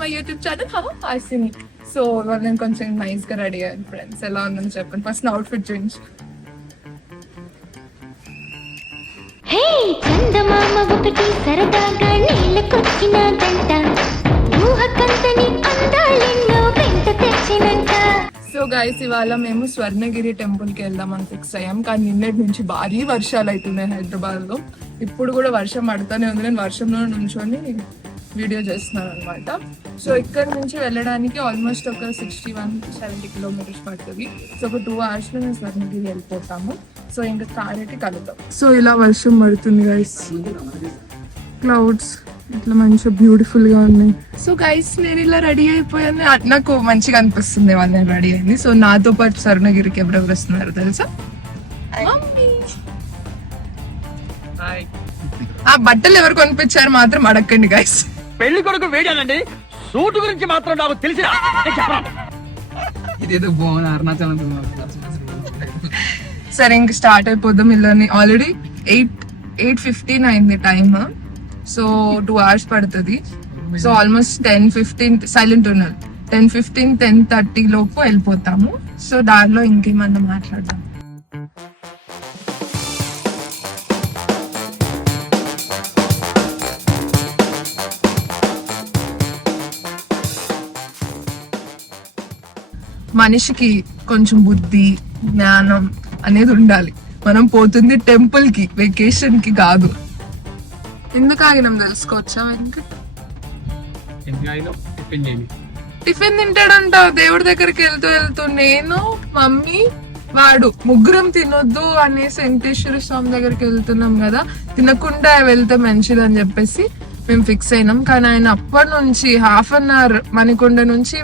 My YouTube channel Hasini. So నేను కొంచెం nice గా రెడీ అయ్యాను ఫ్రెండ్స్. ఎలా ఉందని చెప్పండి. ఫస్ట్ నా అవుట్ఫిట్ చూపించు. హే చందమామ ఒకటి సరదాగా నీళ్ళకొచ్చిన గంట, ఊహకంతని అందాలెన్నో వెంట తెచ్చినంట. సో గైస్, ఇవాళ మేము స్వర్ణగిరి టెంపుల్ కి వెళ్దామని ఫిక్స్ అయ్యాం. కానీ నిన్నటి నుంచి భారీ వర్షాలు అవుతున్నాయి హైదరాబాద్ లో. ఇప్పుడు కూడా వర్షం పడుతూనే ఉంది. నేను వర్షంలో నుంచొని వీడియో చేస్తున్నాను అనమాట. సో ఇక్కడ నుంచి వెళ్ళడానికి ఆల్మోస్ట్ ఒక 61-70 కిలోమీటర్స్ పడుతుంది. సో ఒక 2 hours లో మేము స్వర్ణగిరి వెళ్ళిపోతాము. సో ఇంకా కార్ అయితే కలుద్దాం. సో ఇలా వర్షం పడుతుంది గైస్. క్లౌడ్స్ ఇట్లా మంచిగా బ్యూటిఫుల్ గా ఉన్నాయి. సో గైస్, నేను ఇలా రెడీ అయిపోయాను. నాకు మంచిగా అనిపిస్తుంది వాళ్ళు నేను రెడీ అయింది. సో నాతో పాటు స్వర్ణగిరికి ఎవరెవరు వస్తున్నారు తెలుసా? ఆ బట్టలు ఎవరు కొనిపించారు మాత్రం అడగండి గైస్. పెళ్లి కొడుకు వేడానండి. సూట్ గురించి మాత్రం నాకు తెలిసిన ఇదేదో బాగుంది అరుణాచలం. సరే ఇంక స్టార్ట్ అయిపోదాం. ఇల్లని ఆల్రెడీ 8:15 అయింది టైమ్. సో 2 hours పడుతుంది. సో ఆల్మోస్ట్ 10:15 సైలెంట్ ఉన్నారు. 10:15, 10:30 లోపు వెళ్ళిపోతాము. సో దారిలో ఇంకేమన్నా మాట్లాడదాం. మనిషికి కొంచెం బుద్ధి జ్ఞానం అనేది ఉండాలి. మనం పోతుంది టెంపుల్ కి, వెకేషన్ కి కాదు. ఎందుకు ఆగినాం తెలుసుకోవచ్చా? టిఫిన్ తింటాడంట దేవుడి దగ్గరికి వెళ్తూ నేను మమ్మీ వాడు ముగ్గురం తినొద్దు అనేసి వెంకటేశ్వర స్వామి దగ్గరికి వెళ్తున్నాం కదా, తినకుండా వెళ్తే మంచిది అని చెప్పేసి మేము ఫిక్స్ అయినాం. కానీ ఆయన అప్పటి నుంచి 1/2 hour మణికొండ నుంచి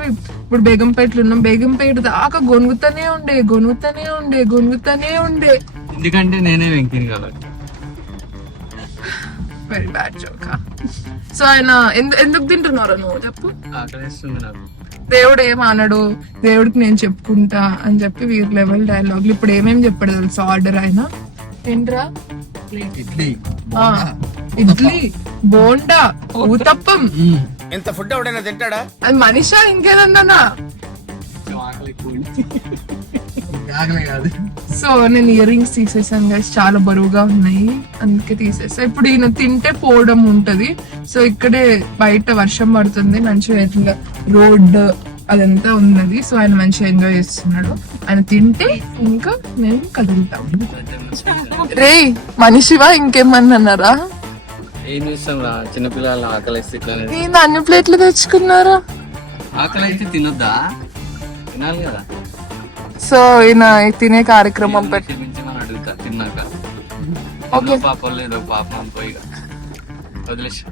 ఇప్పుడు బేగంపేటలో ఉన్నాం. బేగంపేట దాకా గొనుగుతూనే ఉండే. ఎందుకంటే నేనే వెంకిని కదా. Very bad joke. సో ఆయన ఎందుకు తింటున్నారో నువ్వు చెప్పు. ఆకలిస్తుంది నాకు. దేవుడు ఏమన్నాడు, దేవుడికి నేను చెప్పుకుంటా అని చెప్పి వీర్ లెవెల్ డైలాగులు. ఇప్పుడు ఏమేమి చెప్పాడు తెలుసు ఆర్డర్ ఆయన? ఏంట్రా? ఇడ్లీ, బోండా, ఊతప్పం. ఎంత ఫుడ్ ఎవడైనా తింటాడా? అది మనిషా ఇంకేదన్నా? సో నేను ఇయర్ రింగ్స్ తీసేసాను గైస్. చాలా బరువుగా ఉన్నాయి, అందుకే తీసేసా. ఇప్పుడు ఈయన తింటే పోవడం ఉంటది. సో ఇక్కడే బయట వర్షం పడుతుంది, మంచిగా ఇట్లా రోడ్ అదంతా ఉన్నది. సో ఆయన మంచిగా ఎంజాయ్ చేస్తున్నాడు. ఆయన తింటే ఇంకా మేము కదులుతాం. రే మనిషివా ఇంకేమన్నారా? ఏం చేస్తాం రా, చిన్నపిల్లలు ఆకలిస్తే నేను అన్ని ప్లేట్లు తెచ్చుకున్నారా? ఆకలి అయితే తినొద్దా? తినాలి కదా. సో ఈయన తినే కార్యక్రమం పెట్టి క్షమించమని అడుగుతా తిన్నాక. పాపం లేదు, పాపం పోయి వదిలేసి.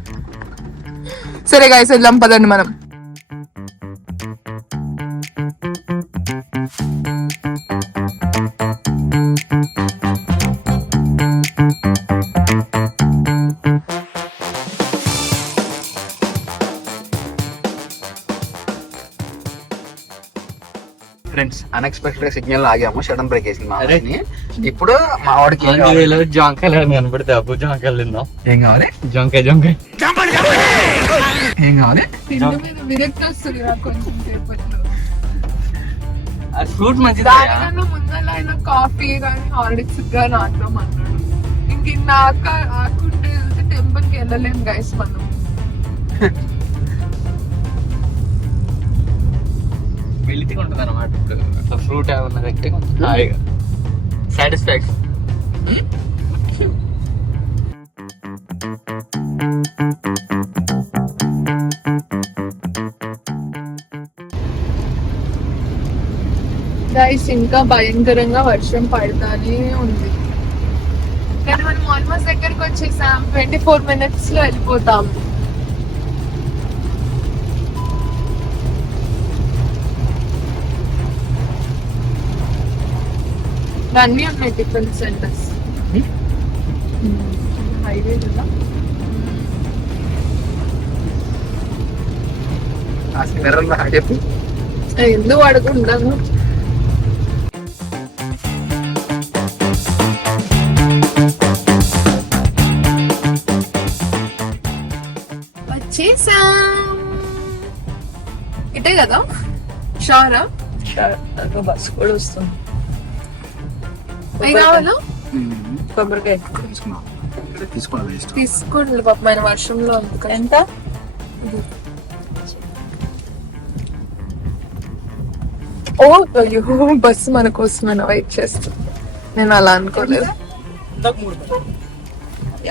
సరే గైస్, వెళ్దాం పదండి మనం. ఫ్రెండ్స్, అన్ఎక్స్పెక్టెడ్ సిగ్నల్ ఆగాము. సడన్ బ్రేక్ వేసింది. ఇప్పుడు మా వాడికి జాంకాయలు కనపడితే అబ్బు జాంకాయలు తిందాం. ఏం కావాలి? జాంకాయ ఏం కావాలి? ఫ్రూట్ మంచిది. ముందర కాఫీ కానీ హార్లిక్స్ కానీ ఆడదాం అన్నాడు. ఇంక ఆకుంటే వెళ్తే టెంపుల్ కి వెళ్ళలేము గైస్ మనం. వెళితే ఉంటుంది అనమాట. ఇప్పుడు ఫ్రూట్ ఏమన్నా తింటే హాయిగా సాటిస్ఫాక్షన్. గైస్ ఇంకా భయంకరంగా వర్షం పడతానే ఉంది. కానీ మనం ఆల్మోస్ట్ దగ్గరకు వచ్చేసాం. 24 minutes లో వెళ్ళిపోతాం. అన్నీ ఉన్నాయి డిఫరెంట్ సెంటర్స్. హైవే కదా. ఎందుకు అడుగుండను. వచ్చేసాం. అటే కదా షారా బస్ కూడా వస్తుంది. అవి కావాలా కొబ్బరికాయ తీసుకోండి పాపం ఆయన వర్షంలో ఎంత? ఓ అయ్యో బస్సు మన కోసమైనా వెయిట్ చేస్తా. నేను అలా అనుకోలేదు.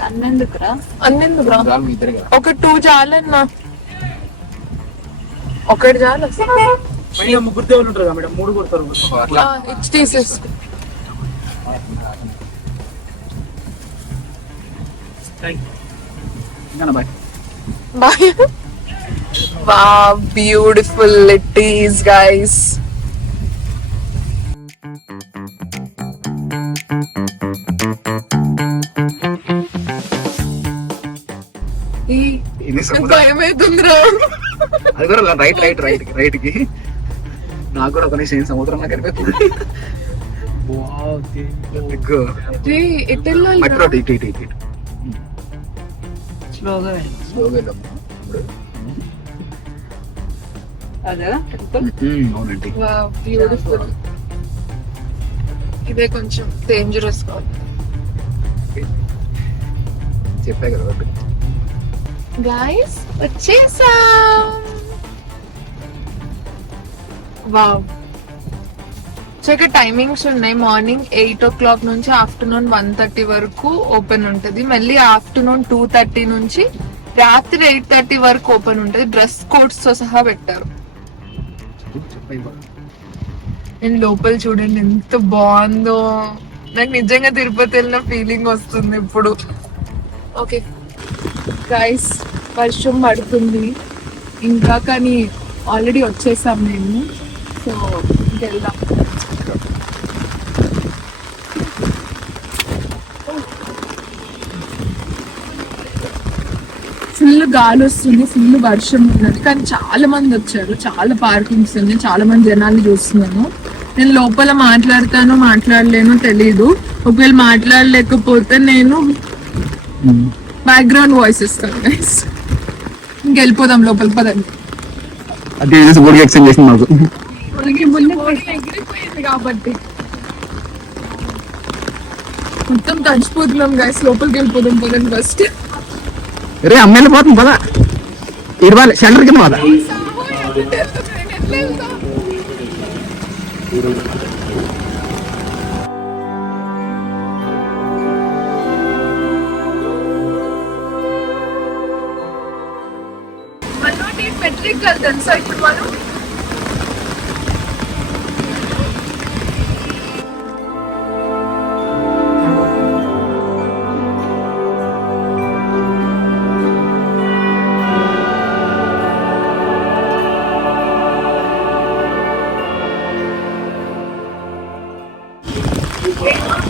అన్నెందుకురా? అన్నెందుకురా? చాలు మీ ఇద్దరే కదా. ఒక 2 చాలన్నా. ఒకటి చాలు. ముగ్గురు దేవుళ్ళు ఉంటారు కదా మేడం, 3 కొడతారు. అట్లా ఇచ్చి తీసేసుకో. Bye. Bye. Wow, beautiful it is, guys. ఇది సముద్రం. భయమైతుందిరా. అది కూడా రైట్ కి నాకు కూడా కొన్ని సేమ్ సముద్రంలో కనిపిస్తుంది. ఎటు వెళ్ళాలి? మట్టి రోడ్ ఇటు స్లోగా అదే అవునండి. బ్యూటిఫుల్. ఇదే కొంచెం డేంజరస్ కాదు. చెప్పా కదా. గైస్ వచ్చేసాం. వావ్. ఇక్కడ టైమింగ్స్ ఉన్నాయి. మార్నింగ్ 8 o'clock నుంచి ఆఫ్టర్నూన్ 1:30 వరకు ఓపెన్ ఉంటది. మళ్ళీ ఆఫ్టర్నూన్ 2:30 నుంచి రాత్రి 8:30 వరకు ఓపెన్ ఉంటది. డ్రెస్ కోడ్స్ తో సహా పెట్టారు. నేను లోపల చూడండి ఎంత బాగుందో. నాకు నిజంగా తిరుపతి వెళ్ళిన ఫీలింగ్ వస్తుంది ఇప్పుడు. ఓకే గైస్, వర్షం పడుతుంది ఇంకా, కానీ ఆల్రెడీ వచ్చేసాం మేము. సో ఇంకెళ్దాం. ఫుల్ గాలి వస్తుంది, ఫుల్ వర్షం ఉన్నది, కానీ చాలా మంది వచ్చారు. చాలా పార్కింగ్స్ ఉన్నాయి, చాలా మంది జనాలు చూస్తున్నాను. నేను లోపల మాట్లాడలేనో తెలీదు. ఒకవేళ మాట్లాడలేకపోతే నేను బ్యాక్గ్రౌండ్ వాయిస్ ఇస్తాను గైస్. ఇంకెళ్ళిపోదాం లోపల పదండి. అది ఎక్స్చేంజ్ చేసింది నాకు. ఎగిరిపోయింది కాబట్టి మొత్తం తడిచిపోతున్నాం గైస్. లోపలికి వెళ్ళిపోదాం పదండి ఫస్ట్. రే అమ్మాయిలు పోతుంది పదా. ఇరవాలి సెంటర్ కింద పదా. మెట్రిక్ కదా తెలుసా ఇప్పుడు మనం.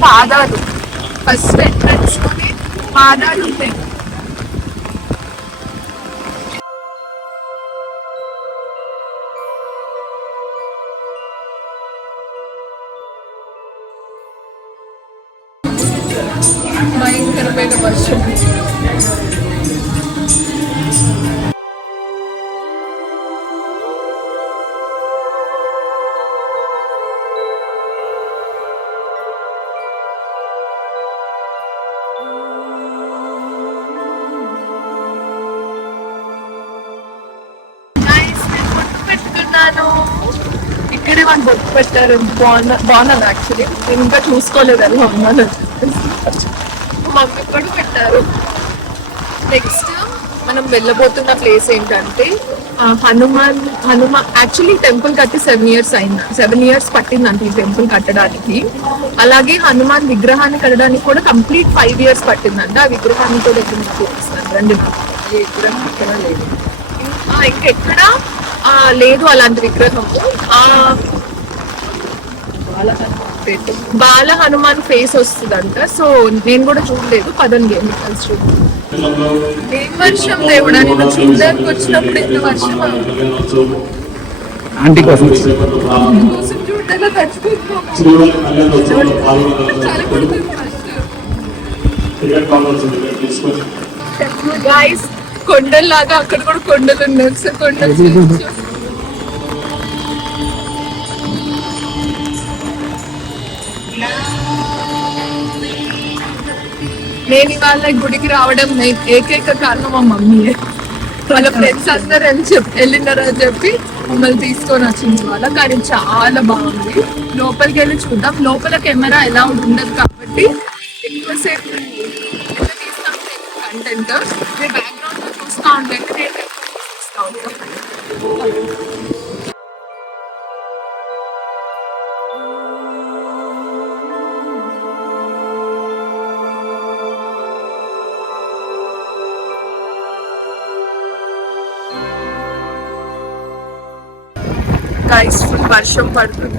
పాదాలు ఫస్ట్ ఎంట్రన్స్ లోనే పాదాలు ఉంటాయి. భయంకరమైన వర్షం. పెట్టుకున్నాను ఇక్కడే వాళ్ళు బొట్టు పెట్టారు. బాగున్నాను యాక్చువల్లీ. నేను ఇంకా చూసుకోలేదు ఎలా ఉన్నాను. మమ్మీ కూడా పెట్టారు. నెక్స్ట్ మనం వెళ్ళబోతున్న ప్లేస్ ఏంటంటే హనుమాన్ యాక్చువల్లీ టెంపుల్ కట్టి 7 years అయింది. 7 years పట్టిందంట ఈ టెంపుల్ కట్టడానికి. అలాగే హనుమాన్ విగ్రహాన్ని కట్టడానికి కూడా కంప్లీట్ 5 years పట్టిందంట. ఆ విగ్రహాన్ని కూడా ఎక్కడ చూపిస్తాను రండి. ఇంకెక్కడ లేదు అలాంటి విగ్రహము. బాల హనుమాన్ ఫేస్ వస్తుందంట. సో నేను కూడా చూడలేదు. పదండి ఎన్ని కలిసి చూద్దాం. ఏం వర్షం దేవుడా, నేను చూడడానికి వచ్చినప్పుడు ఇంత వర్షం. ఆంటీ కోసం చూడగా తడిచిపోతున్నాం. గైస్ కొండల్లాగా అక్కడ కూడా కొండలు ఉన్నాయి. ఒకసారి కొండలు నేను ఇవాళ గుడికి రావడం ఏకైక కారణం మా మమ్మీయే. వాళ్ళ ఫ్రెండ్స్ అందరు వెళ్ళినారని చెప్పి మమ్మల్ని తీసుకొని వచ్చింది వాళ్ళ. కానీ చాలా బాగుంది. లోపలికి వెళ్ళి చూద్దాం. లోపల కెమెరా ఎలా ఉండదు కాబట్టి ఎక్కువసేపు కంటెంట్ మీ బ్యాక్గ్రౌండ్ లో చూస్తూ ఉంటే నేను చూస్తూ ఉంటాను. గైస్ ఫుల్ వర్షం పడుతుంది.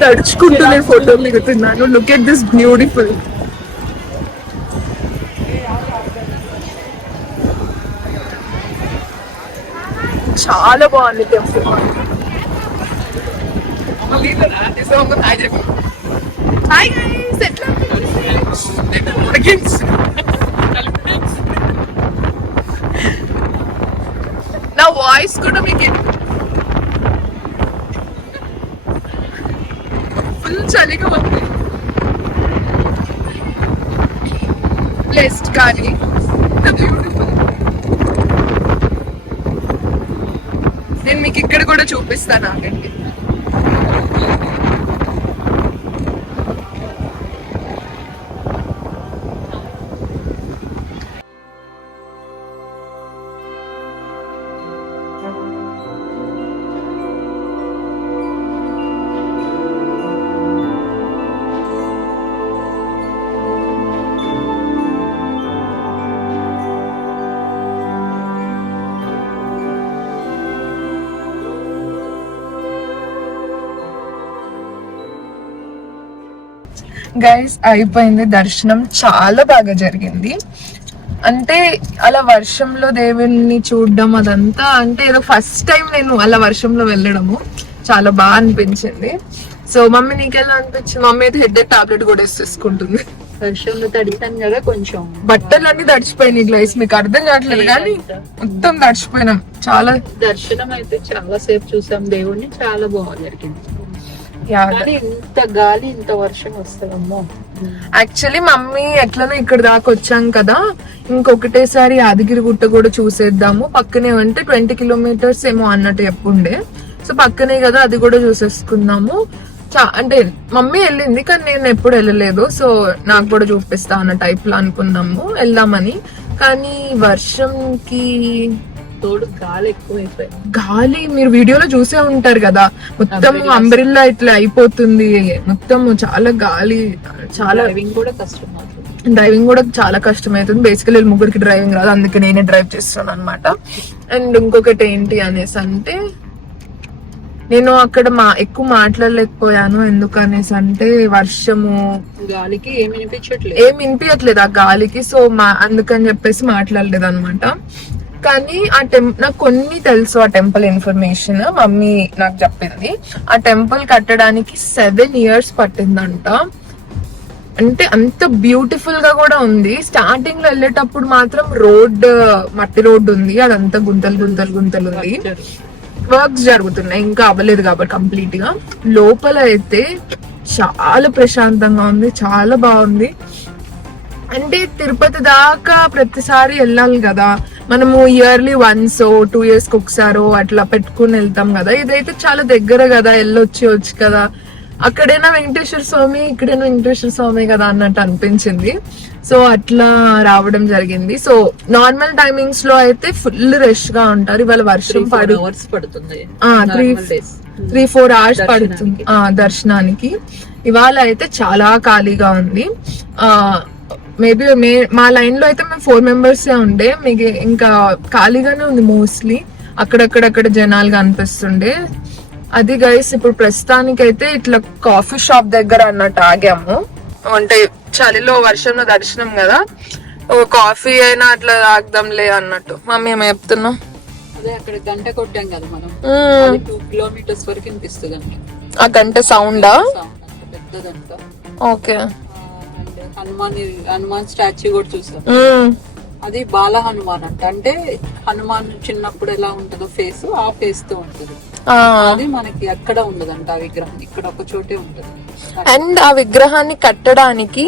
తడుచుకుంటూ నేను ఫోటోలు దిగుతున్నాను. Look at this beautiful. చాలా బాగుంది టెంపుల్. హాయ్ గైస్, ఎట్లా నా వాయిస్ కూడా మీకు ఫుల్ చలిగా ఉంది. బ్లెస్డ్ కానీ బ్యూటిఫుల్. నేను మీకు ఇక్కడ కూడా చూపిస్తాను ఆగండి. గైస్ అయిపోయింది దర్శనం. చాలా బాగా జరిగింది. అంటే అలా వర్షంలో దేవుణ్ణి చూడడం అదంతా అంటే ఏదో ఫస్ట్ టైం నేను అలా వర్షంలో వెళ్ళడము. చాలా బాగా అనిపించింది. సో మమ్మీ నీకెలా అనిపించింది? మమ్మీ అయితే హెడ్ టాబ్లెట్ కూడా వేసేసుకుంటుంది. వర్షంలో తడితాను కదా కొంచెం. బట్టలు అన్ని తడిచిపోయినాయి గ్లైస్, మీకు అర్థం కావట్లేదు కానీ మొత్తం తడిచిపోయినాం. చాలా దర్శనం అయితే చాలా సేపు చూసాం దేవుణ్ణి. చాలా బాగా జరిగింది. Yeah. కానీ ఇంత గాలి ఇంత వర్షం వస్తుందమ్మో. యాక్చువల్లీ మమ్మీ ఎట్లనో ఇక్కడ దాకా వచ్చాం కదా, ఇంకొకటేసారి యాదగిరి గుట్ట కూడా చూసేద్దాము. పక్కనే అంటే 20 కిలోమీటర్స్ ఏమో అన్నట్టు చెప్పుండే. సో పక్కనే కదా, అది కూడా చూసేసుకుందాము. అంటే మమ్మీ వెళ్ళింది కానీ నేను ఎప్పుడు వెళ్ళలేదు. సో నాకు కూడా చూపిస్తా అన్న టైప్ లో అనుకున్నాము వెళ్దామని. కానీ వర్షంకి తోడు గాలి ఎక్కువైపోయింది. గాలి మీరు వీడియోలో చూసే ఉంటారు కదా, మొత్తం అంబ్రిల్లా ఇట్లా అయిపోతుంది. మొత్తం చాలా గాలి. చాలా డ్రైవింగ్ కూడా కష్టం. డ్రైవింగ్ కూడా చాలా కష్టం అవుతుంది. బేసికలీ ముగ్గురికి డ్రైవింగ్ రాదు, అందుకే నేనే డ్రైవ్ చేస్తాను అనమాట. అండ్ ఇంకొకటి ఏంటి అనేసి అంటే నేను అక్కడ ఎక్కువ మాట్లాడలేకపోయాను. ఎందుకనేసి అంటే వర్షము గాలికి ఏమి వినిపించట్లేదు ఆ గాలికి. సో అందుకని చెప్పేసి మాట్లాడలేదు అనమాట. కానీ నాకు కొన్ని తెలుసు ఆ టెంపుల్ ఇన్ఫర్మేషన్. మమ్మీ నాకు చెప్పింది ఆ టెంపుల్ కట్టడానికి 7 years పట్టిందంట. అంటే అంత బ్యూటిఫుల్ గా కూడా ఉంది. స్టార్టింగ్ లో వెళ్ళేటప్పుడు మాత్రం మట్టి రోడ్ ఉంది, అదంతా గుంతలు ఉంది. వర్క్స్ జరుగుతున్నాయి, ఇంకా అవ్వలేదు కాబట్టి కంప్లీట్ గా. లోపల అయితే చాలా ప్రశాంతంగా ఉంది, చాలా బాగుంది. అంటే తిరుపతి దాకా ప్రతిసారి వెళ్ళాలి కదా మనము, ఇయర్లీ వన్స్ 2 years ఒకసారో అట్లా పెట్టుకుని వెళ్తాం కదా. ఇదైతే చాలా దగ్గర కదా, వెళ్ళొచ్చు కదా. అక్కడైనా వెంకటేశ్వర స్వామి, ఇక్కడైనా వెంకటేశ్వర స్వామి కదా అన్నట్టు అనిపించింది. సో అట్లా రావడం జరిగింది. సో నార్మల్ టైమింగ్స్ లో అయితే ఫుల్ రష్ గా ఉంటారు. ఇవాళ వర్షం పడుతుంది, 3-4 hours పడుతుంది దర్శనానికి. ఇవాళ అయితే చాలా ఖాళీగా ఉంది. మేబీ మా లైన్ లో అయితే మేము 4 members ఉండే, మీకు ఇంకా ఖాళీగానే ఉంది మోస్ట్లీ. అక్కడక్కడ జనాలుగా అనిపిస్తుండే. అది గైస్ ఇప్పుడు ప్రస్తుతానికి అయితే ఇట్లా కాఫీ షాప్ దగ్గర అన్నట్టు ఆగాము. అంటే చలిలో వర్షంలో దర్శనం కదా, ఒక కాఫీ అయినా అట్లా తాగుదాంలే అన్నట్టు. మమ్మీ ఏమో చెప్తున్నా? అదే అక్కడ గంట కొట్టాం కదా మనం, 2 kilometers వరకు వినిపిస్తుంది అంట ఆ గంట సౌండా? పెద్ద గంట. ఓకే. హనుమాన్ స్టాచ్యూ కూడా చూసాం. అది బాల హనుమాన్ అంట. అంటే హనుమాన్ చిన్నప్పుడు ఎలా ఉంటుందో ఫేస్, ఆ ఫేస్ తో ఉంటది. అది మనకి ఎక్కడ ఉండదంట ఆ విగ్రహం, ఇక్కడ ఒక చోటే ఉంటది. అండ్ ఆ విగ్రహాన్ని కట్టడానికి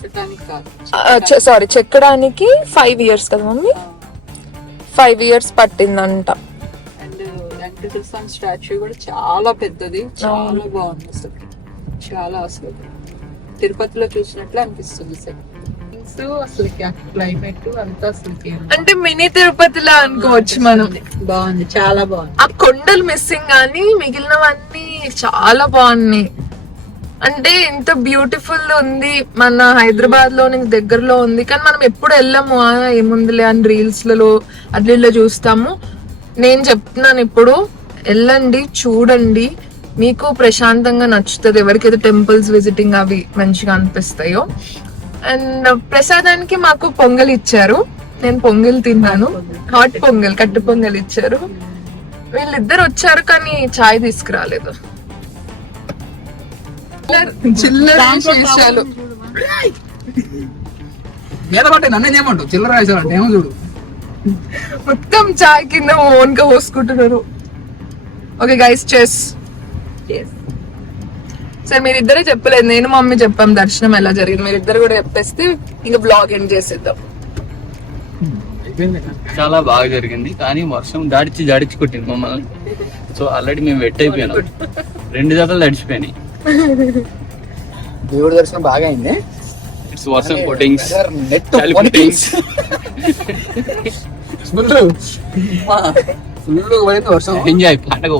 చెక్కటానికి కాదు. సారీ చెక్కడానికి 5 years కదా మమ్మీ, 5 years పట్టిందంట. అండ్ వెంకటేశ్వర స్వామి స్టాచ్యూ కూడా చాలా పెద్దది, చాలా బాగుంది అసలు, చాలా అసలు తిరుపతిలో చూసినట్లు అనిపిస్తుంది సార్. అసలు క్లైమేట్ అంతా అసలు అంటే మినీ తిరుపతిలా అనుకోవచ్చు మనం. బాగుంది, చాలా బాగుంది. ఆ కొండలు మిస్సింగ్ కానీ మిగిలినవన్నీ చాలా బాగున్నాయి. అంటే ఇంత బ్యూటిఫుల్ ఉంది, మన హైదరాబాద్ లో దగ్గరలో ఉంది, కానీ మనం ఎప్పుడు వెళ్ళాము. ఏముందిలే అని రీల్స్ లలో అట్లా చూస్తాము. నేను చెప్తున్నాను ఇప్పుడు వెళ్ళండి, చూడండి, మీకు ప్రశాంతంగా నచ్చుతుంది. ఎవరికైతే టెంపుల్స్ విజిటింగ్ అవి మంచిగా అనిపిస్తాయో. అండ్ ప్రసాదానికి మాకు పొంగల్ ఇచ్చారు, నేను పొంగల్ తిన్నాను. హాట్ పొంగల్, కట్టు పొంగల్ ఇచ్చారు. వీళ్ళిద్దరు వచ్చారు కానీ చాయ్ తీసుకురాలేదు. చిల్లర విశేషాలు మీద పట్టే నన్ను ఏమంటావు, చిల్లర వేసాలంటే ఏమో చూడు, మొత్తం చాయ్ కింద ఓన్ గా పోసుకుంటున్నారు. Okay guys, chess. సరే మీరిద్దరే చెప్పలేదు, నేను మమ్మీ చెప్పాం దర్శనం ఎలా జరిగింది. మీరిద్దరు కూడా చెప్పేస్తే ఇంకా బ్లాగ్ ఎండ్ చేసేద్దాం. చాలా బాగా జరిగింది, కానీ వర్షం దాడిచి కొట్టింది మమ్మల్ని. సో ఆల్రెడీ మేము వెట్ అయిపోయినాం, 2 జతలు తడిచిపోయినాయి. దేవుడి దర్శనం బాగా అయింది. ఇట్స్ వర్షం కొట్టింగ్స్, నెట్ చలి కొట్టింగ్స్. ఫుల్ వర్షం. ఎంజాయ్ పండగ.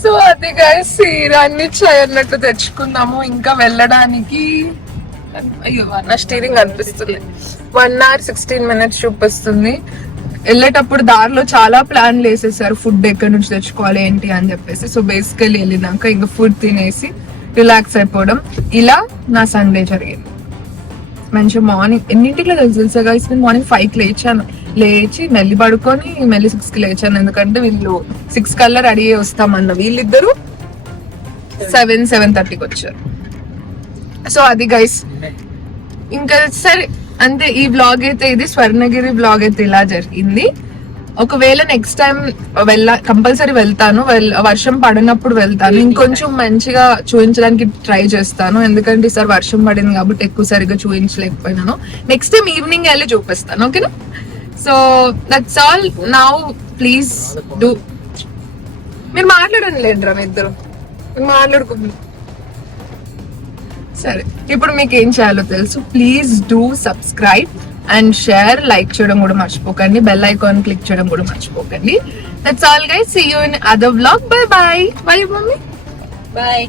సో అది గైస్, అన్ని చాయ్ అన్నట్టు తెచ్చుకున్నాము. ఇంకా వెళ్ళడానికి అయ్యో నా స్టీరింగ్ అనిపిస్తుంది. 1 hour 16 minutes చూపిస్తుంది. వెళ్ళేటప్పుడు దారిలో చాలా ప్లాన్లు వేసేసారు, ఫుడ్ ఎక్కడి నుంచి తెచ్చుకోవాలి ఏంటి అని చెప్పేసి. సో బేసికలీ వెళ్ళినాక ఇంకా ఫుడ్ తినేసి రిలాక్స్ అయిపోవడం. ఇలా నా సండే జరిగింది. మంచిగా మార్నింగ్ ఎన్నింటిలో తెలుసా గైస్, నేను మార్నింగ్ 5కి లేచి మెల్లి పడుకొని మెల్లి 6కి లేచాను. ఎందుకంటే వీళ్ళు 6 కల్లా రెడీ అయ్యి వస్తామన్న వీళ్ళిద్దరు 7:30కి వచ్చారు. సో అది గైస్, ఇంకా సరే అంతే. ఈ బ్లాగ్ అయితే ఇది స్వర్ణగిరి బ్లాగ్ అయితే ఇలా జరిగింది. ఒకవేళ నెక్స్ట్ టైం కంపల్సరీ వెళ్తాను, వర్షం పడినప్పుడు వెళ్తాను. ఇంకొంచెం మంచిగా చూపించడానికి ట్రై చేస్తాను, ఎందుకంటే ఈసారి వర్షం పడింది కాబట్టి ఎక్కువ సరిగా చూపించలేకపోయినాను. నెక్స్ట్ టైం ఈవినింగ్ వెళ్ళి చూపిస్తాను, ఓకేనా? So that's all. Now please do. మీరు మాట్లాడండి లేండి రా, ఇద్దరు మాట్లాడుకుంటున్నారు. సరే, ఇప్పుడు మీకు ఏం చేయాలో తెలుసు. Please do subscribe and share, like చేయడం కూడా మర్చిపోకండి, బెల్ ఐకాన్ క్లిక్ చేయడం కూడా మర్చిపోకండి. That's all guys, see you in other vlog. Bye bye. Bye mummy. Bye.